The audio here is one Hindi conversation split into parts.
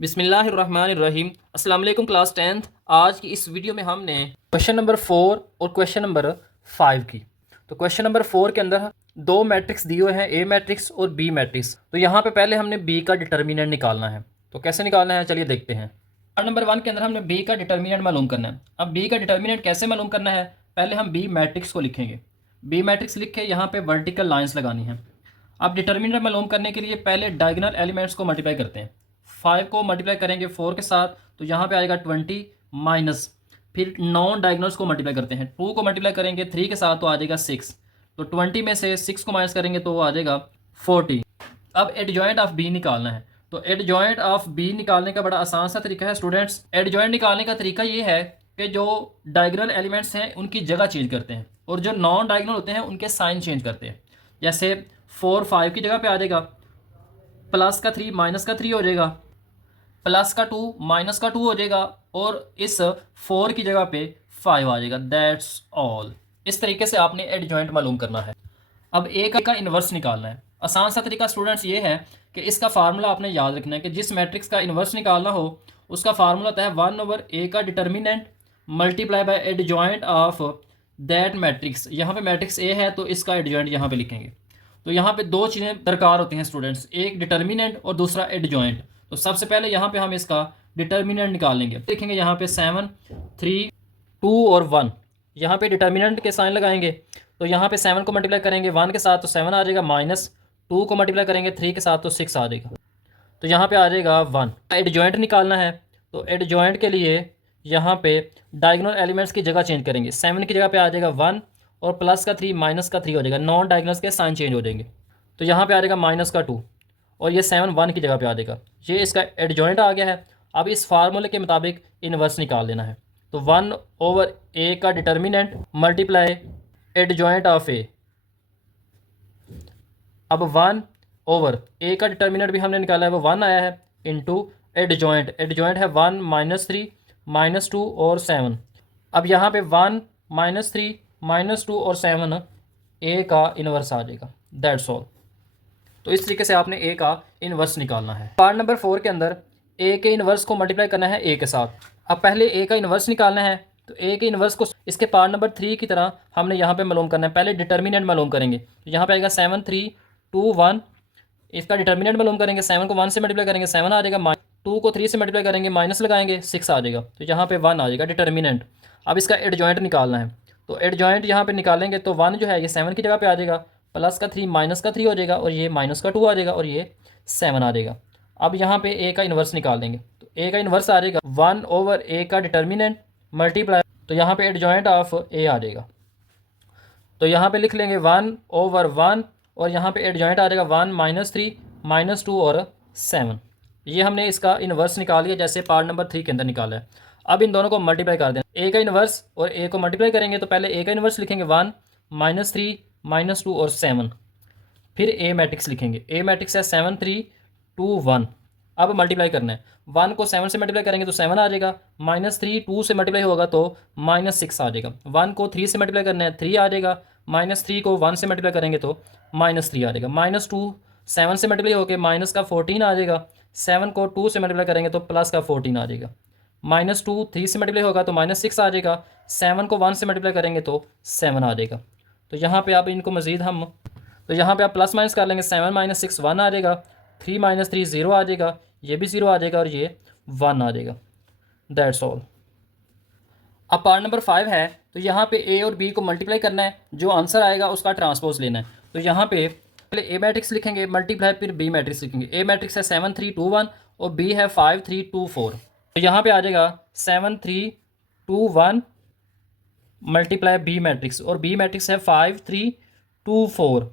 बिस्मिल्लाहिर्रहमानिर्रहीम। अस्सलाम वालेकुम क्लास 10th। आज की इस वीडियो में हमने क्वेश्चन नंबर 4 और क्वेश्चन नंबर 5 की। तो क्वेश्चन नंबर 4 के अंदर दो मैट्रिक्स दिए हुए हैं, ए मैट्रिक्स और बी मैट्रिक्स। तो यहाँ पे पहले हमने बी का डिटर्मिनेंट निकालना है। तो कैसे निकालना है चलिए देखते हैं। पार्ट नंबर 1 के अंदर हमने बी का डिटर्मिनेंट मालूम करना है। अब बी का डिटर्मिनेंट कैसे मालूम करना है, पहले हम बी मैट्रिक्स को लिखेंगे। बी मैट्रिक्स लिख के यहाँ पे वर्टिकल लाइन्स लगानी है। अब डिटर्मिनेंट मालूम करने के लिए पहले डायगोनल एलिमेंट्स को मल्टीप्लाई करते हैं। 5 को मल्टीप्लाई करेंगे 4 के साथ तो यहाँ पे आएगा 20 माइनस, फिर नॉन डायगोनल्स को मल्टीप्लाई करते हैं। 2 को मल्टीप्लाई करेंगे 3 के साथ तो आ जाएगा 6। तो 20 में से 6 को माइनस करेंगे तो वो आ जाएगा 40। अब एडजॉइंट ऑफ बी निकालना है। तो एडजॉइंट ऑफ बी निकालने का बड़ा आसान सा तरीका है स्टूडेंट्स। एडजॉइंट निकालने का तरीका ये है कि जो डायगोनल एलिमेंट्स हैं उनकी जगह चेंज करते हैं और जो नॉन डायगोनल होते हैं उनके साइन चेंज करते हैं। जैसे 4 5 की जगह पे आ जाएगा, प्लस का 3 माइनस का 3 हो जाएगा, प्लस का 2 माइनस का 2 हो जाएगा और इस 4 की जगह पे 5 आ जाएगा। That's all. इस तरीके से आपने एडजॉइंट मालूम करना है। अब ए का इन्वर्स निकालना है। आसान सा तरीका स्टूडेंट्स ये है कि इसका फार्मूला आपने याद रखना है कि जिस मैट्रिक्स का इन्वर्स निकालना हो उसका फार्मूला होता है 1/a का determinant multiply by adjoint of that matrix. यहाँ पे मैट्रिक्स ए है तो इसका एडजॉइंट यहाँ पे लिखेंगे। तो यहाँ पे दो चीज़ें दरकार होती हैं स्टूडेंट्स, एक डिटर्मिनेंट और दूसरा एडजॉइंट। तो सबसे पहले यहाँ पे हम इसका डिटर्मिनेंट निकाल लेंगे। लिखेंगे यहाँ पे 7 3 2 और 1। यहाँ पे डिटर्मिनेंट के साइन लगाएंगे तो यहाँ पे 7 को मल्टीप्लाई करेंगे 1 के साथ तो 7 आ जाएगा, माइनस 2 को मल्टीप्लाई करेंगे 3 के साथ तो 6 आ जाएगा। तो यहाँ पे आ जाएगा 1। एडजॉइंट निकालना है तो एडजॉइंट के लिए यहाँ पे डायगोनल एलिमेंट्स की जगह चेंज करेंगे। 7 की जगह पे आ जाएगा 1 और प्लस का 3 माइनस का 3 हो जाएगा। नॉन डायगोनल्स के साइन चेंज हो जाएंगे तो यहाँ पे आ जाएगा माइनस का 2 और ये 7 1 की जगह पे आ जाएगा। ये इसका एडजॉइंट आ गया है। अब इस फार्मूले के मुताबिक इन्वर्स निकाल देना है। तो 1/a का डिटर्मिनेंट मल्टीप्लाई एडजॉइंट ऑफ ए। अब 1/a का डिटर्मिनेंट भी हमने निकाला है, वो 1 आया है, इंटू एडजॉइंट। एडजॉइंट है 1 -3 -2 और 7। अब यहाँ पे 1 -3 -2 और 7 ए का इन्वर्स आ जाएगा। That's all. तो इस तरीके से आपने ए का इन्वर्स निकालना है। पार्ट नंबर 4 के अंदर ए के इन्वर्स को मल्टीप्लाई करना है ए के साथ। अब पहले ए का इन्वर्स निकालना है तो ए के इन्वर्स को इसके पार्ट नंबर 3 की तरह हमने यहाँ पे मालूम करना है। पहले डिटर्मिनेंट मालूम करेंगे तो यहाँ पे आएगा 7 3 2 1। इसका डिटर्मिनेंट मालूम करेंगे, 7 को 1 से मल्टीप्लाई करेंगे 7 आ जाएगा, 2 को 3 से मल्टीप्लाई करेंगे माइनस लगाएंगे 6 आ जाएगा। तो यहाँ पे 1 आ जाएगा डिटर्मिनेंट। अब इसका एडजॉइंट निकालना है तो एडजॉइंट यहाँ पे निकालेंगे तो 1 जो है ये 7 की जगह पे आ जाएगा, प्लस का 3 माइनस का 3 हो जाएगा और ये माइनस का 2 आ जाएगा और ये 7 आ जाएगा। अब यहाँ पे ए का इन्वर्स निकाल देंगे तो ए का इन्वर्स आ जाएगा 1/a का डिटर्मिनेंट मल्टीप्लाई, तो यहाँ पे एडजॉइंट ऑफ ए आ जाएगा। तो यहाँ पे लिख लेंगे 1/1 और यहाँ पे एडजॉइंट आ जाएगा 1 -3 -2 और 7। ये हमने इसका इन्वर्स निकाल लिया जैसे पार्ट नंबर 3 के अंदर निकाला है। अब इन दोनों को मल्टीप्लाई कर दें। ए का इन्वर्स और ए को मल्टीप्लाई करेंगे तो पहले ए का इन्वर्स लिखेंगे 1 -3 -2 और 7। फिर ए मैट्रिक्स लिखेंगे। ए मैट्रिक्स है 7 3 2 1। अब मल्टीप्लाई करना है। 1 को 7 से मल्टीप्लाई करेंगे तो 7 आ जाएगा, -3 2 से मल्टीप्लाई होगा तो -6 आ जाएगा। 1 को 3 से मल्टीप्लाई करना है 3 आ जाएगा, -3 को 1 से मल्टीप्लाई करेंगे तो -3 आ जाएगा। -2 7 से मल्टीप्लाई होकर माइनस का 14 आ जाएगा, 7 को 2 से मल्टीप्लाई करेंगे तो प्लस का 14 आ जाएगा। -2 3 से मल्टीप्लाई होगा तो -6 आ जाएगा, 7 को 1 से मल्टीप्लाई करेंगे तो 7 आ जाएगा। तो यहाँ पे आप इनको मज़ीद हम तो यहाँ पे आप प्लस माइनस कर लेंगे, 7 - 6 1 आ जाएगा, 3 - 3 0 आ जाएगा, ये भी 0 आ जाएगा और ये 1 आ जाएगा। That's all. अब पार्ट नंबर 5 है तो यहाँ पे ए और बी को मल्टीप्लाई करना है, जो आंसर आएगा उसका ट्रांसपोज लेना है। तो यहाँ पे पहले ए मैट्रिक्स लिखेंगे मल्टीप्लाई, फिर बी मैट्रिक्स लिखेंगे। ए मैट्रिक्स है 7 3 2 1 और बी है 5 3 2 4। तो यहाँ पे आ जाएगा 7 3 2 1 मल्टीप्लाई बी मैट्रिक्स और बी मैट्रिक्स है 5 3 2 4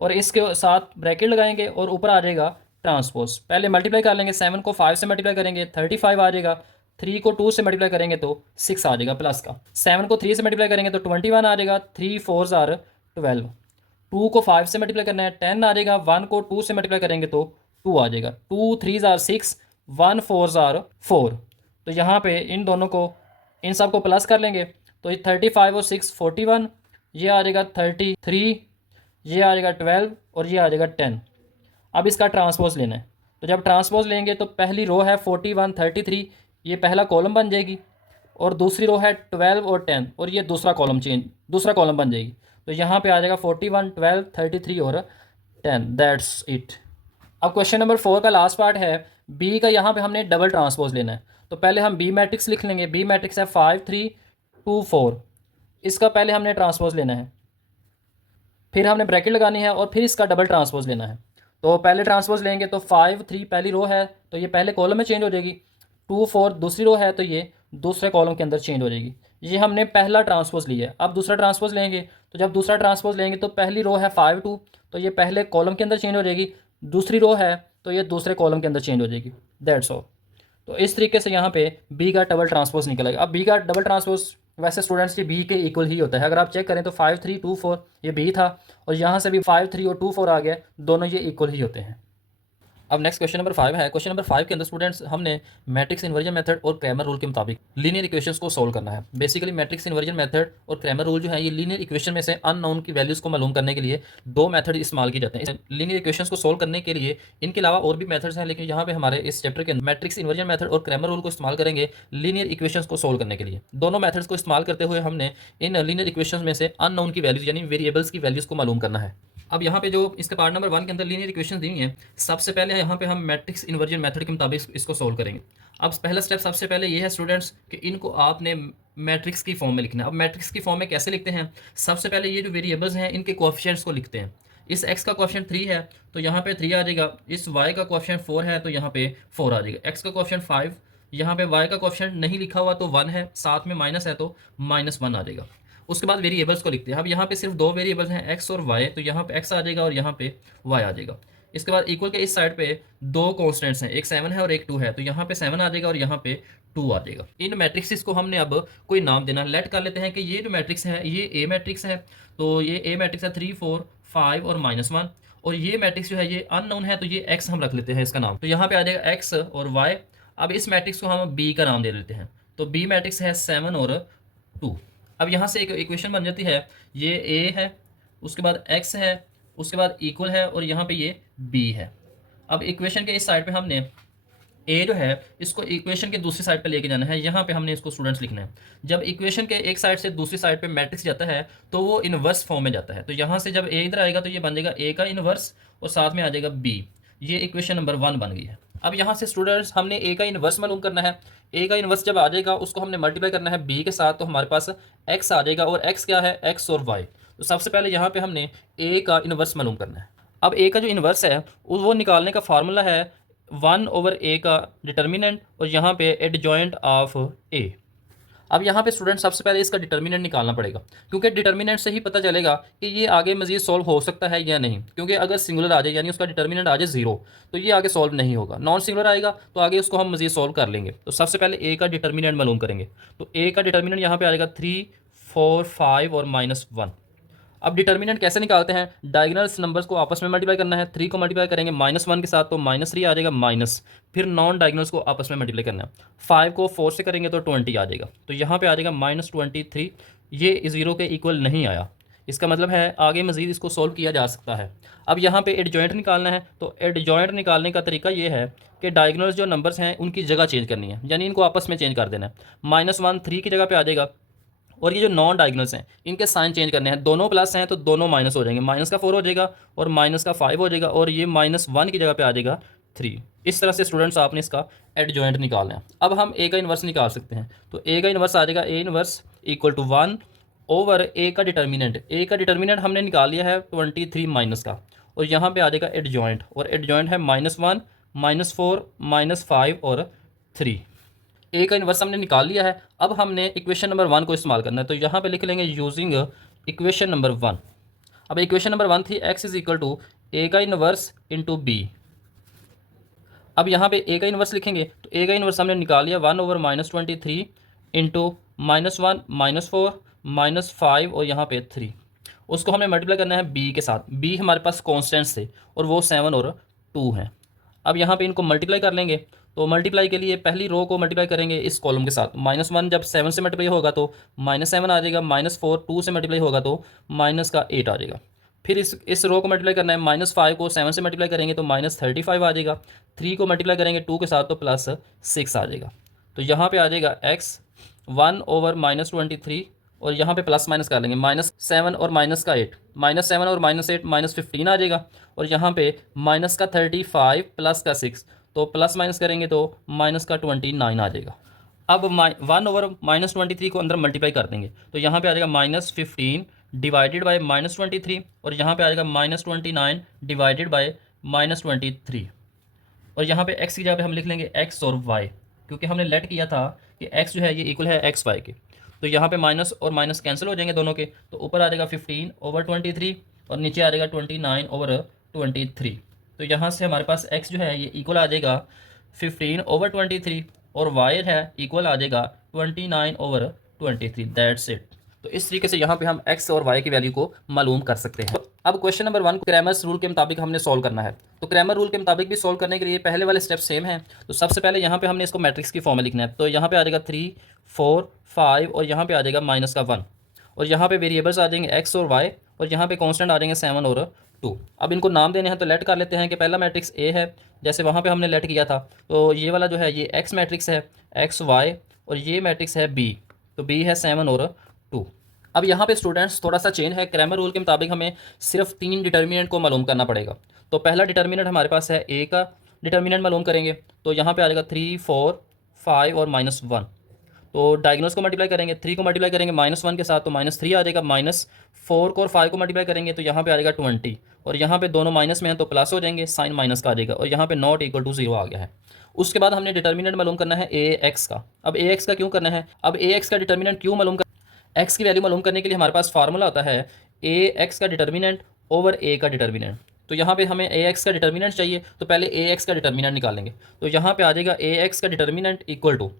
और इसके साथ ब्रैकेट लगाएंगे और ऊपर आ जाएगा ट्रांसपोज। पहले मल्टीप्लाई कर लेंगे, 7 को 5 से मल्टीप्लाई करेंगे 35 आ जाएगा, 3 को 2 से मल्टीप्लाई करेंगे तो 6 आ जाएगा प्लस का, 7 को 3 से मल्टीप्लाई करेंगे तो 21 आ जाएगा, 3 4s are 12, 2 को 5 से मल्टीप्लाई करना है 10 आ जाएगा, 1 को 2 से मल्टीप्लाई करेंगे तो 2 आ जाएगा, 2 3s are 6, 1 4s are 4। तो यहाँ पे इन दोनों को इन सब को प्लस कर लेंगे तो 35 और 6 41, ये आ जाएगा 33, ये आ जाएगा 12 और ये आ जाएगा 10। अब इसका ट्रांसपोज लेना है तो जब ट्रांसपोज लेंगे तो पहली रो है 41 33, ये पहला कॉलम बन जाएगी, और दूसरी रो है 12 और 10, और ये दूसरा कॉलम बन जाएगी। तो यहाँ पे आ जाएगा 41 12 33 और 10, दैट्स इट। अब क्वेश्चन नंबर 4 का लास्ट पार्ट है, बी का यहाँ पे हमने डबल ट्रांसपोज लेना है। तो पहले हम बी मैट्रिक्स लिख लेंगे। बी मैट्रिक्स है 5 3 2 4, इसका पहले हमने ट्रांसपोज लेना है, फिर हमने ब्रैकेट लगानी है और फिर इसका डबल ट्रांसपोज लेना है। तो पहले ट्रांसपोज लेंगे तो 5 3 पहली रो है तो ये पहले कॉलम में चेंज हो जाएगी, 2 4 दूसरी रो है तो ये दूसरे कॉलम के अंदर चेंज हो जाएगी। ये हमने पहला ट्रांसपोज लिया है। अब दूसरा ट्रांसपोज लेंगे, तो जब दूसरा ट्रांसपोज लेंगे तो पहली रो है 5 2, तो ये पहले कॉलम के अंदर चेंज हो जाएगी, दूसरी रो है तो ये दूसरे कॉलम के अंदर चेंज हो जाएगी, दैट्स ऑल। तो इस तरीके से यहाँ पे बी का डबल ट्रांसपोज निकलेगा। अब बी का डबल ट्रांसपोज वैसे स्टूडेंट्स की बी के इक्वल ही होता है। अगर आप चेक करें तो 5 3 2 4 ये बी था, और यहाँ से भी 5 3 और 2 4 आ गया, दोनों ये इक्वल ही होते हैं। अब नेक्स्ट क्वेश्चन नंबर 5 है। क्वेश्चन नंबर 5 के अंदर स्टूडेंट्स हमने मैट्रिक्स इन्वर्जन मेथड और क्रैमर रूल के मुताबिक लीनियर इक्वेशंस को सोल्व करना है। बेसिकली मैट्रिक्स इन्वर्जन मेथड और क्रैमर रूल जो है ये लीनियर इक्वेशन में से अननोन की वैल्यूज़ को मालूम करने के लिए दो मेथड इस्तेमाल किए जाते हैं। लीनियर इक्वेशंस को सोल्व करने के लिए इनके अलावा और भी मेथड्स हैं, लेकिन यहाँ पे हमारे इस चैप्टर के अंदर मैट्रिक्स इन्वर्जन मेथड और क्रैमर रूल को इस्तेमाल करेंगे लीनियर इक्वेशंस को सोल्व करने के लिए। दोनों मेथड्स को इस्तेमाल करते हुए हमने इन लीनियर इक्वेशंस में से अननोन की वैल्यूज यानी वेरिएबल्स की वैल्यूज़ को मालूम करना है। अब यहाँ पे जो इसके पार्ट नंबर 1 के अंदर लीनियर इक्वेशन दी हैं, सबसे पहले यहाँ पे हम मैट्रिक्स इन्वर्जन मेथड के मुताबिक इसको सोल्व करेंगे। अब पहला स्टेप सबसे पहले ये है स्टूडेंट्स कि इनको आपने मैट्रिक्स की फॉर्म में लिखना है। अब मैट्रिक्स की फॉर्म में कैसे लिखते हैं, सबसे पहले ये जो वेरिएबल्स हैं इनके कोएफिशिएंट्स को लिखते हैं। इस x का कोएफिशिएंट 3 है तो यहाँ पे 3 आ जाएगा, इस y का कोएफिशिएंट 4 है तो यहाँ पे 4 आ जाएगा, x का कोएफिशिएंट 5, यहाँ पे y का कोएफिशिएंट नहीं लिखा हुआ तो 1 है, साथ में माइनस है तो -1 आ जाएगा। उसके बाद वेरिएबल्स को लिखते हैं। अब यहाँ पे सिर्फ दो वेरिएबल्स हैं x और y, तो यहाँ पे x आ जाएगा और यहाँ पे y आ जाएगा। इसके बाद इक्वल के इस साइड पे दो कॉन्स्टेंट्स हैं, एक 7 है और एक 2 है, तो यहाँ पे 7 आ जाएगा और यहाँ पे 2 आ जाएगा। इन मैट्रिक्स को हमने अब कोई नाम देना, लेट कर लेते हैं कि ये जो मैट्रिक्स है ये ए मैट्रिक्स है, तो ये ए मैट्रिक्स है 3 4 5 और -1, और ये मैट्रिक्स जो है ये अननोन है तो ये एक्स हम रख लेते हैं इसका नाम, तो यहाँ पे आ जाएगा एक्स और वाई। अब इस मैट्रिक्स को हम बी का नाम दे देते हैं, तो बी मैट्रिक्स है 7 और 2। अब यहाँ से एक इक्वेशन बन जाती है, ये ए है, उसके बाद एक्स है, उसके बाद इक्वल है और यहाँ पे ये बी है। अब इक्वेशन के इस साइड पे हमने ए जो है इसको इक्वेशन के दूसरी साइड पे लेके जाना है, यहाँ पे हमने इसको स्टूडेंट्स लिखना है। जब इक्वेशन के एक साइड से दूसरी साइड पे मैट्रिक्स जाता है तो वो इनवर्स फॉर्म में जाता है, तो यहाँ से जब ए इधर आएगा तो ये बन जाएगा ए का इनवर्स और साथ में आ जाएगा बी। ये इक्वेशन नंबर 1 बन गई है। अब यहाँ से स्टूडेंट्स हमने ए का इनवर्स मालूम करना है। ए का इनवर्स जब आ जाएगा उसको हमने मल्टीप्लाई करना है बी के साथ, तो हमारे पास एक्स आ जाएगा, और एक्स क्या है, एक्स और वाई। तो सबसे पहले यहाँ पे हमने ए का इनवर्स मालूम करना है। अब ए का जो इनवर्स है वो निकालने का फार्मूला है 1/a का डिटर्मिनेंट और यहाँ पे एडजॉइंट ऑफ ए। अब यहाँ पे स्टूडेंट सबसे पहले इसका डिटर्मिनेंट निकालना पड़ेगा, क्योंकि डिटर्मिनेंट से ही पता चलेगा कि ये आगे मजीद सॉल्व हो सकता है या नहीं। क्योंकि अगर सिंगुलर आ जाए यानी उसका डिटर्मिनेंट आ जाए 0 तो ये आगे सॉल्व नहीं होगा, नॉन सिंगुलर आएगा तो आगे उसको हम मजीद सॉल्व कर लेंगे। तो सबसे पहले ए का डिटर्मिनेंट मालूम करेंगे, तो ए का डिटर्मिनेंट यहाँ पे आ जाएगा 3 4 5 और -1। अब डिटर्मिनेंट कैसे निकालते हैं, डायगोनल्स नंबर्स को आपस में मल्टीप्लाई करना है। 3 को मल्टीप्लाई करेंगे -1 के साथ तो -3 आ जाएगा माइनस, फिर नॉन डायगोनल्स को आपस में मल्टीप्लाई करना है। 5 को 4 से करेंगे तो 20 आ जाएगा, तो यहाँ पे आ जाएगा -23। ये 0 के इक्वल नहीं आया, इसका मतलब है आगे मजीद इसको सोल्व किया जा सकता है। अब यहाँ पे एडजॉइंट निकालना है, तो एडजॉइंट निकालने का तरीका ये है कि डायगोनल्स जो नंबर्स हैं उनकी जगह चेंज करनी है, यानी इनको आपस में चेंज कर देना है। -1 3 की जगह पे आ जाएगा, और ये जो नॉन डायगोनल्स हैं इनके साइन चेंज करने हैं। दोनों प्लस हैं तो दोनों माइनस हो जाएंगे, माइनस का 4 हो जाएगा और माइनस का 5 हो जाएगा, और ये -1 की जगह पे आ जाएगा 3। इस तरह से स्टूडेंट्स आपने इसका एडजॉइंट निकालना है। अब हम ए का इन्वर्स निकाल सकते हैं, तो ए का इन्वर्स आ जाएगा A inverse equal to 1 over ए का डिटर्मिनेंट। ए का डिटर्मिनेंट हमने निकाल लिया है 23 माइनस का, और यहाँ पे आ जाएगा एडजॉइंट, और एडजॉइंट है -1 -4 -5 और 3। ए का इन्वर्स हमने निकाल लिया है। अब हमने इक्वेशन नंबर 1 को इस्तेमाल करना है, तो यहाँ पे लिख लेंगे यूजिंग इक्वेशन नंबर 1। अब इक्वेशन नंबर 1 थी x इज इक्वल टू ए का इन्वर्स इंटू बी। अब यहाँ पे ए का इन्वर्स लिखेंगे, तो ए का इन्वर्स हमने निकाल लिया 1/-23 इंटू -1 -4 -5 और यहाँ पे 3। उसको हमें मल्टीप्लाई करना है बी के साथ। बी हमारे पास कॉन्स्टेंट्स थे और वो 7 और 2 हैं। अब यहाँ पे इनको मल्टीप्लाई कर लेंगे, तो मल्टीप्लाई के लिए पहली रो को मल्टीप्लाई करेंगे इस कॉलम के साथ। -1 जब 7 से मल्टीप्लाई होगा तो -7 आ जाएगा, -4 2 से मल्टीप्लाई होगा तो -8 आ जाएगा। फिर इस रो को मल्टीप्लाई करना है, -5 को 7 से मल्टीप्लाई करेंगे तो -35 आ जाएगा। 3 को मल्टीप्लाई करेंगे 2 के साथ तो +6 आ जाएगा। तो यहाँ पे आ जाएगा x 1/-23 और यहाँ पे प्लस माइनस कर लेंगे, -7 और -8, -7 और -8 -15 आ जाएगा। और यहाँ पे -35 प्लस का 6, तो प्लस माइनस करेंगे तो -29 आ जाएगा। अब 1/-23 को अंदर मल्टीप्लाई कर देंगे तो यहाँ पे आ जाएगा -15 डिवाइडेड बाय -23 और यहाँ पे आ जाएगा -29 डिवाइडेड बाय -23। और यहाँ पे x की जगह पे हम लिख लेंगे x और y, क्योंकि हमने लेट किया था कि x जो है ये इक्वल है x y के। तो यहाँ पे माइनस और माइनस कैंसिल हो जाएंगे दोनों के, तो ऊपर आ जाएगा 15/23 और नीचे आ जाएगा 29/23। तो यहाँ से हमारे पास x जो है ये इक्वल आ जाएगा 15/23 और y है इक्वल आ जाएगा 29/23। That's it. तो इस तरीके से यहाँ पे हम x और y की वैल्यू को मालूम कर सकते हैं। अब क्वेश्चन नंबर 1 को क्रैमर्स रूल के मुताबिक हमने सॉल्व करना है। तो क्रैमर रूल के मुताबिक भी सॉल्व करने के लिए पहले वाले स्टेप सेम है। तो सबसे पहले यहाँ पे हमने इसको मैट्रिक्स की फॉर्म में लिखना है। तो यहाँ पे आ जाएगा 3, 4, 5 और यहाँ पे आ जाएगा -1 और यहाँ पे वेरिएबल्स आ जाएंगे x और y और यहाँ पे कांस्टेंट आ जाएंगे 7 और 2। अब इनको नाम देने हैं तो लेट कर लेते हैं कि पहला मैट्रिक्स A है, जैसे वहाँ पे हमने लेट किया था। तो ये वाला जो है ये x मैट्रिक्स है, x y, और ये मैट्रिक्स है B, तो B है 7 और 2। अब यहाँ पे स्टूडेंट्स थोड़ा सा चेंज है, क्रैमर रूल के मुताबिक हमें सिर्फ 3 डिटर्मिनेंट को मालूम करना पड़ेगा। तो पहला डिटर्मिनेंट हमारे पास है A का डिटर्मिनेंट मालूम करेंगे, तो यहाँ पे आ जाएगा 3, 4, 5 और -1। तो डायगोनल्स को मल्टीप्लाई करेंगे, 3 को मल्टीप्लाई करेंगे -1 के साथ तो -3 आ जाएगा। -4 को और 5 को मल्टीप्लाई करेंगे तो यहाँ पे आ जाएगा 20 और यहाँ पे दोनों माइनस में हैं तो प्लस हो जाएंगे, साइन माइनस का आ जाएगा और यहाँ पे नॉट इक्वल टू 0 आ गया है। उसके बाद हमने डिटर्मिनेंट मालूम करना है AX का। अब AX का क्यों करना है, अब AX का डिटर्मिनेंट क्यों मालूम कर, x की वैल्यू मालूम करने के लिए हमारे पास फार्मूला होता है AX का डिटर्मिनेंट ओवर A का डिटर्मिनेंट। तो यहाँ पे हमें AX का डिटर्मिनेंट चाहिए तो पहले AX का डिटर्मिनेंट निकालेंगे। तो यहाँ पे आ जाएगा AX का डिटर्मिनेंट इक्वल टू,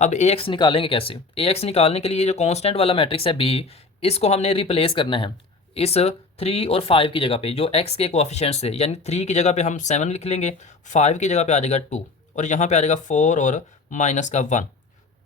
अब AX निकालेंगे कैसे, AX निकालने के लिए जो कांस्टेंट वाला मैट्रिक्स है B, इसको हमने रिप्लेस करना है इस 3 और 5 की जगह पे, जो x के कोएफिशिएंट्स से, यानी 3 की जगह पे हम 7 लिख लेंगे, 5 की जगह पे आ जाएगा 2 और यहाँ पे आ जाएगा 4 और -1।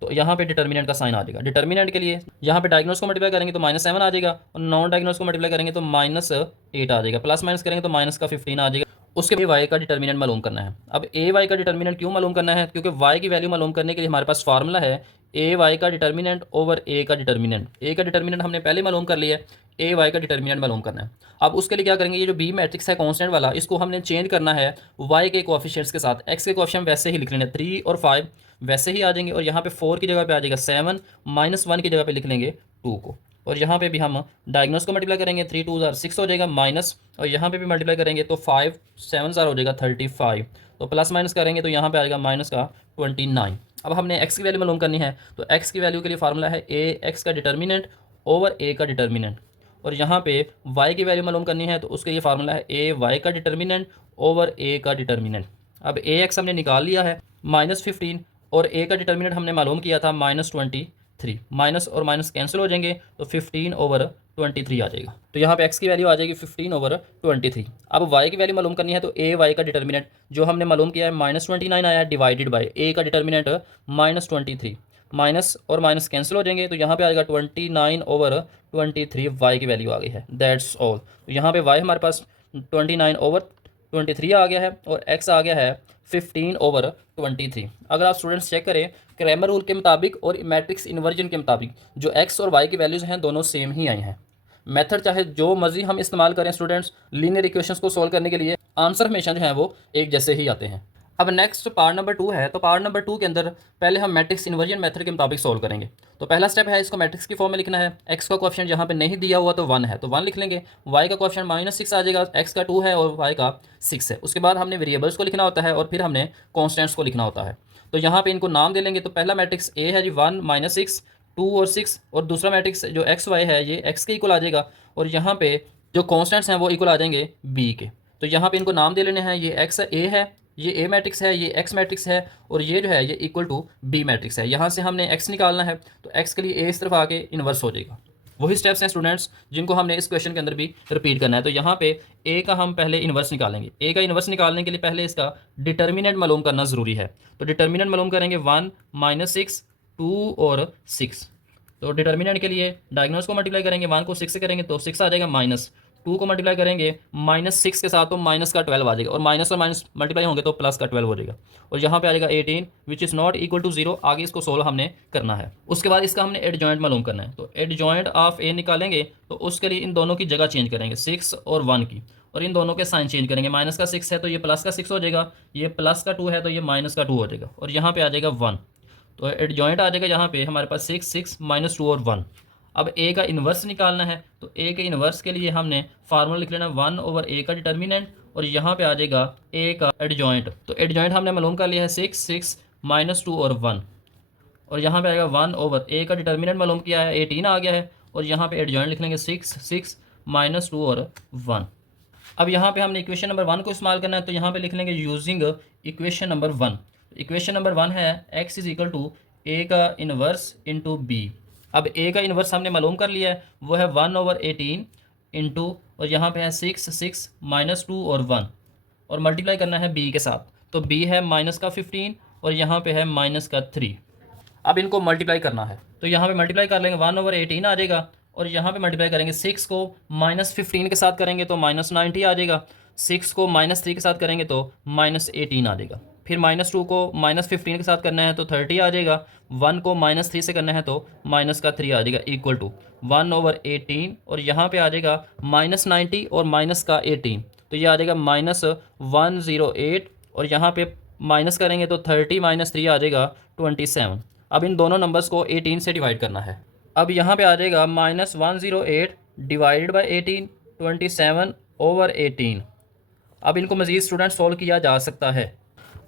तो यहाँ पे डिटर्मिनेंट का साइन आ जाएगा। डिटर्मिनेंट के लिए यहाँ पे डायगोनल्स को मल्टीप्लाई करेंगे तो -7 आ जाएगा और नॉन डायगोनल्स को मल्टीप्लाई करेंगे तो -8 आ जाएगा, प्लस माइनस करेंगे तो -15 आ जाएगा। उसके बाद y का डिटर्मिनेंट मालूम करना है। अब ay का डिटर्मिनेंट क्यों मालूम करना है, क्योंकि y की वैल्यू मालूम करने के लिए हमारे पास फार्मूला है ay का डिटर्मिनेंट ओवर a का डिटर्मिनेंट। a का डिटर्मिनेंट हमने पहले मालूम कर लिया है, ay का डिटर्मिनेंट मालूम करना है। अब उसके लिए क्या करेंगे, ये जो b मैट्रिक्स है कांस्टेंट वाला, इसको हमने चेंज करना है y के कोएफिशिएंट्स के साथ। x के कोएफिशिएंट वैसे ही लिख लेंगे, 3 और 5 वैसे ही आ जाएंगे और यहाँ पे 4 की जगह पे आ जाएगा 7, -1 की जगह पे लिख लेंगे 2 को और यहाँ पे भी हम डायगोनल्स को मल्टीप्लाई करेंगे, 3 2 6 हो जाएगा माइनस, और यहाँ पे भी मल्टीप्लाई करेंगे तो 5 7 हो जाएगा 35, तो प्लस माइनस करेंगे तो यहाँ पे आ जाएगा -29। अब हमने x की वैल्यू मालूम करनी है, तो x की वैल्यू के लिए फार्मूला है AX का डिटर्मिनेंट ओवर A का डिटर्मिनेंट, और यहाँ पे y की वैल्यू मालूम करनी है तो उसके लिए फार्मूला है AY का डिटर्मिनेंट ओवर A का डिटर्मिनेंट। अब AX हमने निकाल लिया है -15 और A का डिटर्मिनेंट हमने मालूम किया था -23, माइनस और माइनस कैंसिल हो जाएंगे तो 15/23 आ जाएगा। तो यहाँ पे x की वैल्यू आ जाएगी 15/23। अब y की वैल्यू मालूम करनी है तो AY का डिटर्मिनेंट जो हमने मालूम किया है -29 आया डिवाइडेड बाय A का डिटर्मिनेंट -23, माइनस और माइनस कैंसिल हो जाएंगे तो यहाँ पे आ जाएगा 29/23 y की वैल्यू आ गई है। That's all. तो यहाँ पे y हमारे पास 29/23 आ गया है और x आ गया है 15/23। अगर आप स्टूडेंट्स चेक करें क्रैमर रूल के मुताबिक और मैट्रिक्स इन्वर्जन के मुताबिक जो x और y की वैल्यूज़ हैं दोनों सेम ही आई हैं। मेथड चाहे जो मर्जी हम इस्तेमाल करें स्टूडेंट्स, लीनियर इक्वेशंस को सॉल्व करने के लिए आंसर हमेशा जो है वो एक जैसे ही आते हैं। अब नेक्स्ट पार्ट नंबर 2 है, तो पार्ट नंबर 2 के अंदर पहले हम मैट्रिक्स इन्वर्जन मेथड के मुताबिक सॉल्व करेंगे। तो पहला स्टेप है इसको मैट्रिक्स की फॉर्म में लिखना है। x का कोएफिशिएंट यहाँ पे नहीं दिया हुआ तो 1 है तो 1 लिख लेंगे, y का कोएफिशिएंट -6 आ जाएगा, x का 2 है और y का 6 है। उसके बाद हमने वेरिएबल्स को लिखना होता है और फिर हमने कॉन्स्टेंट्स को लिखना होता है। तो यहाँ पे इनको नाम दे लेंगे। तो पहला मैट्रिक्स A है जी 1 -6 2 और 6, और दूसरा मैट्रिक्स जो एक्स वाई है ये x के इक्वल आ जाएगा और यहाँ पे जो कॉन्स्टेंट्स हैं वो इक्वल आ जाएंगे b के। तो यहाँ पे इनको नाम दे लेने हैं, ये x A है, ये A मैट्रिक्स है, ये x मैट्रिक्स है और ये जो है ये इक्वल टू b मैट्रिक्स है। यहाँ से हमने x निकालना है तो x के लिए a इस तरफ आके इन्वर्स हो जाएगा। वही स्टेप्स हैं स्टूडेंट्स जिनको हमने इस क्वेश्चन के अंदर भी रिपीट करना है। तो यहाँ पे a का हम पहले इन्वर्स निकालेंगे। a का इन्वर्स निकालने के लिए पहले इसका डिटर्मिनेंट मालूम करना ज़रूरी है। तो डिटर्मिनेंट मालूम करेंगे 1 -6 2 और 6। तो डिटर्मिनेंट के लिए डायगोनल्स को मल्टीप्लाई करेंगे, 1 को 6 से करेंगे तो 6 आ जाएगा, 2 को मल्टीप्लाई करेंगे -6 के साथ तो माइनस का 12 आ जाएगा, और माइनस मल्टीप्लाई होंगे तो प्लस का 12 हो जाएगा, और यहाँ पे आ जाएगा 18 which is not equal to 0। आगे इसको सोल्व हमने करना है। उसके बाद इसका हमने एडजॉइंट मालूम करना है। तो एडजॉइंट ऑफ ए निकालेंगे तो उसके लिए इन दोनों की जगह चेंज करेंगे, 6 और 1 की, और इन दोनों के साइन चेंज करेंगे। माइनस का 6 है तो ये प्लस का 6 हो जाएगा, ये प्लस का 2 है तो ये माइनस का 2 हो जाएगा, और यहाँ पे आ जाएगा 1। तो एडजॉइंट आ जाएगा यहाँ पे हमारे पास 6, 6 -2 और 1। अब ए का इन्वर्स निकालना है, तो ए के इन्वर्स के लिए हमने फार्मूला लिख लेना 1/a का डिटर्मिनेंट, और यहाँ पे आ जाएगा ए का एडजॉइंट। तो एडजॉइंट हमने मालूम कर लिया है 6, 6 -2 और 1, और यहाँ पे आएगा 1/a का डिटर्मिनेंट मालूम किया है 18 आ गया है, और यहाँ पे एडजॉइंट लिख लेंगे 6, 6 -2 और 1। अब यहाँ पे हमने इक्वेशन नंबर 1 को इस्तेमाल करना है, तो यहाँ पे लिख लेंगे using equation number 1। Equation number 1 है x इज इक्वल टू ए का इन्वर्स इंटू बी। अब ए का इन्वर्स हमने मालूम कर लिया है, वो है 1/18 इंटू, और यहाँ पे है 6, 6 -2 और 1, और मल्टीप्लाई करना है बी के साथ। तो बी है -15 और यहाँ पे है -3। अब इनको मल्टीप्लाई करना है, तो यहाँ पे मल्टीप्लाई कर लेंगे 1/18 आ जाएगा, और यहाँ पे मल्टीप्लाई करेंगे 6 को -15 के साथ करेंगे तो -90 आ जाएगा, 6 को -3 के साथ करेंगे तो -18 आ जाएगा, फिर -2 को -15 के साथ करना है तो 30 आ जाएगा, 1 को -3 से करना है तो -3 आ जाएगा, इक्वल टू 1/18, और यहाँ पे आ जाएगा -90 और -18, तो ये आ जाएगा -108, और यहाँ पे माइनस करेंगे तो 30 -3 आ जाएगा 27। अब इन दोनों नंबर्स को 18 से डिवाइड करना है। अब यहाँ पे आ जाएगा -108 डिवाइडेड बाई 18, 27/18। अब इनको मज़ीद स्टूडेंट सॉल्व किया जा सकता है।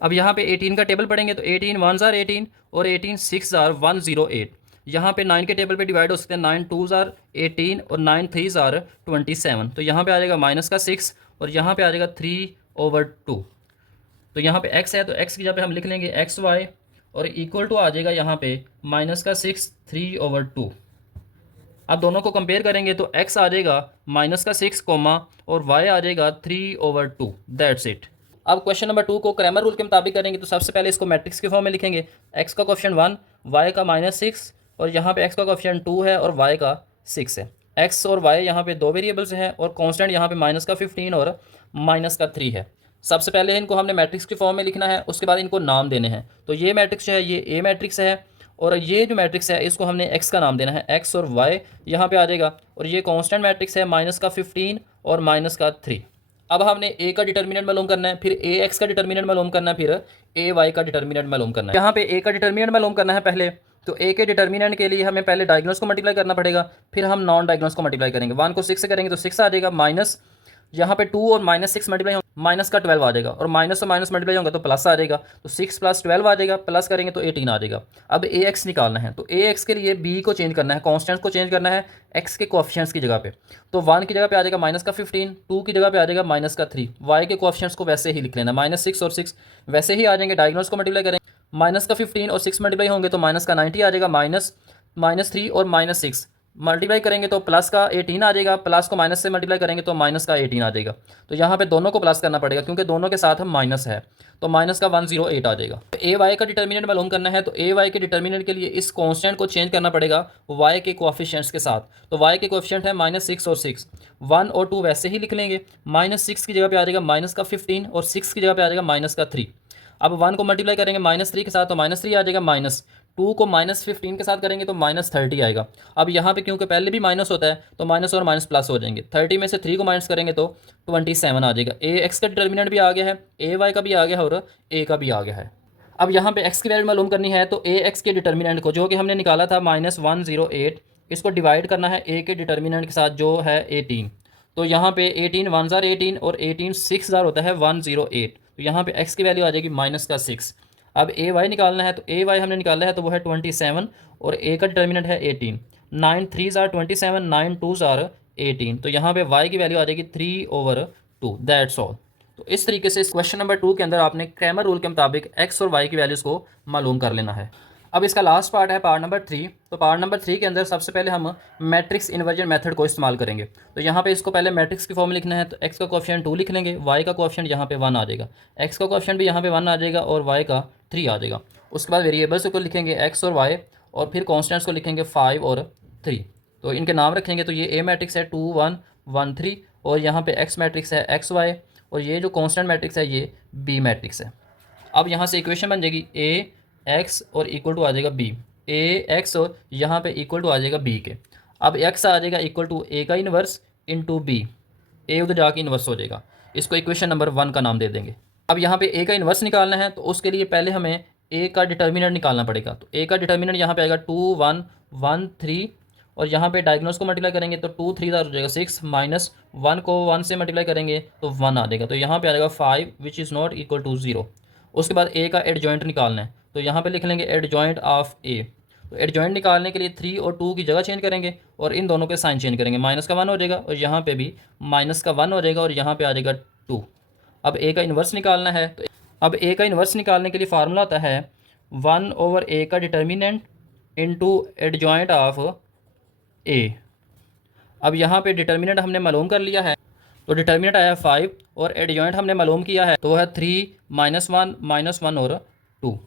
अब यहाँ पे 18 का टेबल पढ़ेंगे तो 18 1s are 18 और 18 6s are 108। यहाँ पे 9 के टेबल पे डिवाइड हो सकते हैं, 9 2s are 18 और 9 3s are 27। तो यहाँ पे आ जाएगा माइनस का 6, और यहाँ पे आ जाएगा 3/2। तो यहाँ पे x है तो x की जगह पे हम लिख लेंगे xy, और इक्वल टू आ जाएगा यहाँ पे -6 3/2। अब दोनों को कंपेयर करेंगे तो x आ जाएगा -6 कोमा, और y आ जाएगा 3/2। That's it. अब क्वेश्चन नंबर 2 को क्रैमर रूल के मुताबिक करेंगे, तो सबसे पहले इसको मैट्रिक्स के फॉर्म में लिखेंगे। x का कोएफिशिएंट 1, y का -6, और यहाँ पे x का कोएफिशिएंट 2 है और y का 6 है। x और y यहाँ पे दो वेरिएबल्स हैं, और कांस्टेंट यहाँ पे -15 और -3 है। सबसे पहले इनको हमने मैट्रिक्स के फॉर्म में लिखना है, उसके बाद इनको नाम देने हैं। तो ये मैट्रिक्स जो है ये ए मैट्रिक्स है, और ये जो मैट्रिक्स है इसको हमने x का नाम देना है, x और y यहाँ पे आ जाएगा, और ये कांस्टेंट मैट्रिक्स है -15 और -3। अब हमने a का डिटर्मिनेंट मालूम करना है, फिर ax का डिटर्मिनेंट मालूम करना है, फिर ay का डिटर्मिनेंट मालूम करना है। यहाँ पे a का डिटर्मिनेंट मालूम करना है पहले, तो a के डिटर्मिनेंट के लिए हमें पहले डायगोनल्स को मल्टीप्लाई करना पड़ेगा, फिर हम नॉन डायगोनल्स को मल्टीप्लाई करेंगे। 1 को 6 से करेंगे तो 6 आ जाएगा, माइनस यहाँ पे 2 और -6 मल्टीप्लाई हो माइनस का 12 आ जाएगा, और माइनस और माइनस मल्टीप्लाई होगा तो प्लस आ जाएगा, तो 6 + 12 आ जाएगा, प्लस करेंगे तो 18 आ जाएगा। अब ax निकालना है, तो ax के लिए b को चेंज करना है, कॉन्स्टेंट्स को चेंज करना है x के कोएफिशिएंट्स की जगह पे। तो 1 की जगह पे आ जाएगा -15, 2 की जगह पे आ जाएगा -3, y के कोएफिशिएंट्स को वैसे ही लिख लेना, -6 और 6 वैसे ही आ जाएंगे। डायगोनल्स को मल्टीप्लाई करेंगे, -15 और 6 मल्टीप्लाई होंगे तो -90 आ जाएगा, -3 और -6 मल्टीप्लाई करेंगे तो प्लस का 18 आ जाएगा, प्लस को माइनस से मल्टीप्लाई करेंगे तो माइनस का 18 आ जाएगा। तो यहाँ पे दोनों को प्लस करना पड़ेगा क्योंकि दोनों के साथ हम माइनस है, तो माइनस का 108 आ जाएगा। तो ए वाई का डिटर्मिनेंट मालूम करना है, तो ए वाई के डिटर्मिनेंट के लिए इस कांस्टेंट को चेंज करना पड़ेगा वाई के कोएफिशिएंट्स के साथ। तो वाई के कोएफिशिएंट है -6 और 6, 1 और 2 वैसे ही लिख लेंगे। -6 की जगह पे आ जाएगा -15 और 6 की जगह पे आ जाएगा -3। अब 1 को मल्टीप्लाई करेंगे -3 के साथ तो -3 आ जाएगा, -2 को -15 के साथ करेंगे तो -30 आएगा। अब यहाँ पे क्योंकि पहले भी माइनस होता है तो माइनस और माइनस प्लस हो जाएंगे। 30 में से 3 को माइनस करेंगे तो 27 आ जाएगा। ए एक्स का डिटर्मिनेंट भी आ गया है, ए वाई का भी आ गया है और ए का भी आ गया है। अब यहाँ पे एक्स की वैल्यू मालूम करनी है, तो ए एक्स के डिटर्मिनेंट को जो कि हमने निकाला था -108, इसको डिवाइड करना है ए के डिटर्मिनेंट के साथ जो है 18। तो यहाँ पे 18 1s are 18 और 18 6s होता है 108। तो यहाँ पे x की वैल्यू आ जाएगी -6। अब ए वाई निकालना है, तो ए वाई हमने निकाला है तो वो है 27 और ए का डिटर्मिनेंट है 18। 9 3s are 27, 9 2s are 18। तो यहाँ पे y की वैल्यू आ जाएगी 3/2। That's all. तो इस तरीके से इस क्वेश्चन नंबर 2 के अंदर आपने क्रैमर रूल के मुताबिक x और y की वैल्यूज़ को मालूम कर लेना है। अब इसका लास्ट पार्ट है पार्ट नंबर 3। तो पार्ट नंबर 3 के अंदर सबसे पहले हम मैट्रिक्स इन्वर्जन मेथड को इस्तेमाल करेंगे। तो यहाँ पे इसको पहले मैट्रिक्स की फॉर्म में लिखना है, तो x का कोएफिशिएंट 2 लिख लेंगे, y का कोएफिशिएंट यहाँ पे 1 आ जाएगा, x का कोएफिशिएंट भी यहाँ पे 1 आ जाएगा और y का 3 आ जाएगा। उसके बाद वेरिएबल्स को लिखेंगे x और y, और फिर कॉन्स्टेंट्स को लिखेंगे 5 और 3। तो इनके नाम रखेंगे, तो ये ए मैट्रिक्स है 2 1 1 3, और यहाँ पे एक्स मैट्रिक्स है एक्स वाई, और ये जो कॉन्स्टेंट मैट्रिक्स है ये बी मैट्रिक्स है। अब यहाँ से इक्वेशन बन जाएगी ए एक्स और इक्वल टू आ जाएगा बी, ए एक्स और यहाँ पे इक्वल टू आ जाएगा बी के। अब एक्स आ जाएगा इक्वल टू ए का इन्वर्स इंटू बी, ए उधर जाके इन्वर्स हो जाएगा। इसको इक्वेशन नंबर 1 का नाम दे देंगे। अब यहाँ पे ए का इन्वर्स निकालना है तो उसके लिए पहले हमें ए का डिटर्मिनेंट निकालना पड़ेगा। तो ए का डिटर्मिनेंट यहाँ पे आएगा 2 1 1 3, और यहाँ पे डायगोनल्स को मल्टीप्लाई करेंगे तो 2 3 हो जाएगा 6, माइनस 1 को 1 से मल्टीप्लाई करेंगे तो 1 आ जाएगा। तो यहाँ पे आ जाएगा 5 which is not equal to 0। उसके बाद ए का एडजॉइंट निकालना है तो यहाँ पे लिख लेंगे एडजॉइंट ऑफ ए। तो एडजॉइंट निकालने के लिए 3 और 2 की जगह चेंज करेंगे और इन दोनों के साइन चेंज करेंगे, माइनस का 1 हो जाएगा और यहाँ पे भी माइनस का 1 हो जाएगा और यहाँ पे आ जाएगा 2। अब ए का इन्वर्स निकालना है तो अब ए का इन्वर्स निकालने के लिए फार्मूला आता है 1/a का डिटर्मिनेंट इंटू एडजॉइंट ऑफ ए। अब यहाँ पे डिटर्मिनेंट हमने मालूम कर लिया है तो डिटर्मिनेंट आया 5 और एडजॉइंट हमने मालूम किया है तो वह है 3 -1 और 2।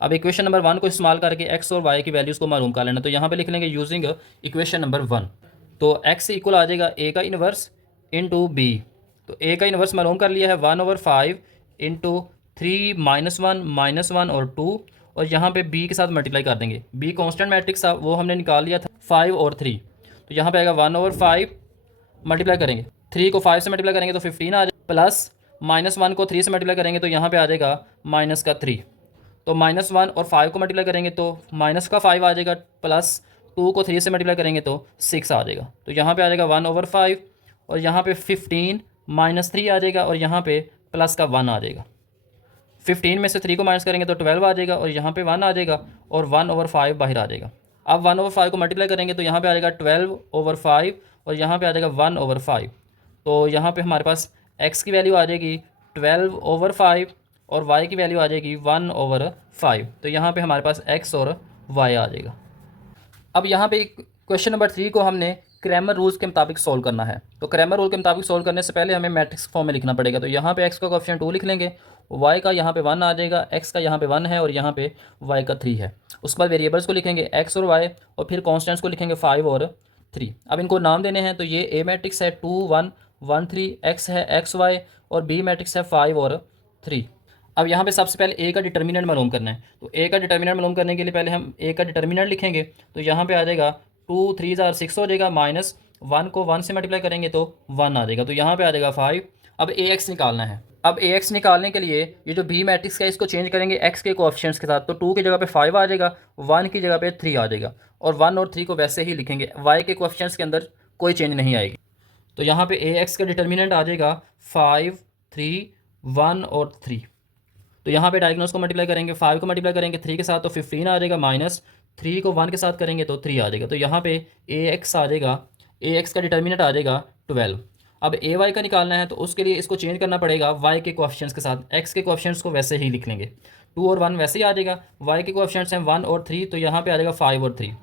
अब इक्वेशन नंबर 1 को इस्तेमाल करके x और y की वैल्यूज़ को मालूम कर लेना। तो यहाँ पे लिख लेंगे यूजिंग इक्वेशन नंबर 1। तो x इक्वल आ जाएगा a का इन्वर्स इंटू बी। तो a का इन्वर्स मालूम कर लिया है 1/5 इंटू 3 -1 और 2, और यहाँ पे b के साथ मल्टीप्लाई कर देंगे। b कॉन्स्टेंट मैट्रिक्स था वो हमने निकाल लिया था 5 और 3, तो यहाँ पे आएगा 1/5 मल्टीप्लाई करेंगे 3 को 5 से मल्टीप्लाई करेंगे तो 15 आ जाएगा, प्लस -1 को 3 से मल्टीप्लाई करेंगे तो यहाँ पे आ जाएगा माइनस का 3। तो -1 और 5 को मल्टीप्लाई करेंगे तो माइनस का 5 आ जाएगा, प्लस 2 को 3 से मल्टीप्लाई करेंगे तो 6 आ जाएगा। तो यहाँ पे आ जाएगा 1/5 और यहाँ पे 15 -3 आ जाएगा और यहाँ पे प्लस का 1 आ जाएगा। 15 में से 3 को माइनस करेंगे तो 12 आ जाएगा और यहाँ पे 1 आ जाएगा और 1/5 बाहर आ जाएगा। अब 1/5 को मल्टीप्लाई करेंगे तो यहाँ पे आ जाएगा 12/5 और यहाँ पे आ जाएगा 1/5। तो यहाँ पे हमारे पास x की वैल्यू आ जाएगी 12/5 और y की वैल्यू आ जाएगी 1/5। तो यहाँ पे हमारे पास x और y आ जाएगा। अब यहाँ पे क्वेश्चन नंबर 3 को हमने क्रैमर रूल्स के मुताबिक सॉल्व करना है। तो क्रैमर रूल के मुताबिक सॉल्व करने से पहले हमें मैट्रिक्स फॉर्म में लिखना पड़ेगा। तो यहाँ पे x का कोएफिशिएंट 2 लिख लेंगे, y का यहाँ पे 1 आ जाएगा, x का यहाँ पे 1 है और यहाँ पे y का 3 है। उसके बाद वेरिएबल्स को लिखेंगे x और y और फिर कॉन्स्टेंट्स को लिखेंगे 5 और 3। अब इनको नाम देने हैं तो ये a मैट्रिक्स है 2 1 1 3, x है x y और b मैट्रिक्स है 5 और 3। अब यहाँ पे सबसे पहले a का डिटर्मिनेंट मालूम करना है। तो a का डिटर्मिनेंट मालूम करने के लिए पहले हम a का डिटर्मिनेंट लिखेंगे। तो यहाँ पे आ जाएगा 2 3 6 हो जाएगा, माइनस 1 को 1 से मल्टीप्लाई करेंगे तो 1 आ जाएगा। तो यहाँ पे आ जाएगा 5। अब ax निकालना है। अब ax निकालने के लिए ये जो b मैट्रिक्स है इसको चेंज करेंगे x के कोएफिशिएंट्स के साथ। तो 2 की जगह पे 5 आ जाएगा, 1 की जगह पे 3 आ जाएगा और 1 और 3 को वैसे ही लिखेंगे, y के कोएफिशिएंट्स के अंदर कोई चेंज नहीं आएगी। तो यहाँ पे ax का डिटर्मिनेंट आ जाएगा 5 3 1 और 3। तो यहाँ पे डायगोनल्स को मल्टीप्लाई करेंगे, 5 को मल्टीप्लाई करेंगे 3 के साथ तो 15 आ जाएगा, माइनस 3 को 1 के साथ करेंगे तो 3 आ जाएगा। तो यहाँ पे ax आ जाएगा, ax का डिटर्मिनेंट आ जाएगा 12। अब ay का निकालना है तो उसके लिए इसको चेंज करना पड़ेगा y के कोएफिशिएंट्स के साथ। x के कोएफिशिएंट्स को वैसे ही लिख लेंगे, 2 और 1 वैसे ही आ जाएगा। y के कोएफिशिएंट्स हैं 1 और 3, तो यहाँ पे आ जाएगा 5 और 3।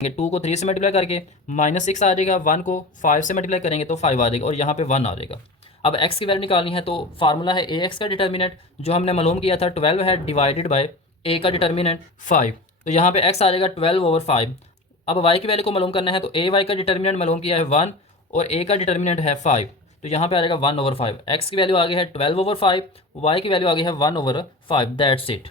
2 को 3 से मल्टीप्लाई करके -6 आ जाएगा, 1 को 5 से मल्टीप्लाई करेंगे तो 5 आ जाएगा और यहाँ पे 1 आ जाएगा। अब x की वैल्यू निकालनी है तो फार्मूला है ax का डिटर्मिनेंट जो हमने मालूम किया था 12 है डिवाइडेड बाय a का डिटर्मिनेंट 5। तो यहाँ पे x आ जाएगा 12/5। अब y की वैल्यू को मालूम करना है तो ay का डिटर्मिनेंट मालूम किया है 1 और a का डिटर्मिनेंट है 5। तो यहाँ पे आ जाएगा 1/5। x की वैल्यू आ गई है 12/5, y की वैल्यू आ गई है 1/5। That's it.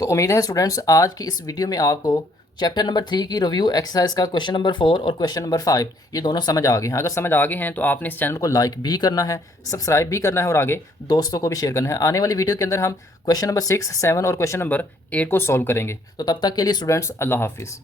तो उम्मीद है स्टूडेंट्स आज की इस वीडियो में आपको चैप्टर नंबर 3 की रिव्यू एक्सरसाइज का क्वेश्चन नंबर 4 और क्वेश्चन नंबर 5 ये दोनों समझ आ गए हैं। अगर समझ आ गए हैं तो आपने इस चैनल को लाइक भी करना है, सब्सक्राइब भी करना है और आगे दोस्तों को भी शेयर करना है। आने वाली वीडियो के अंदर हम क्वेश्चन नंबर 6 7 और क्वेश्चन नंबर 8 को सॉल्व करेंगे। तो तब तक के लिए स्टूडेंट्स अल्लाह हाफिज़।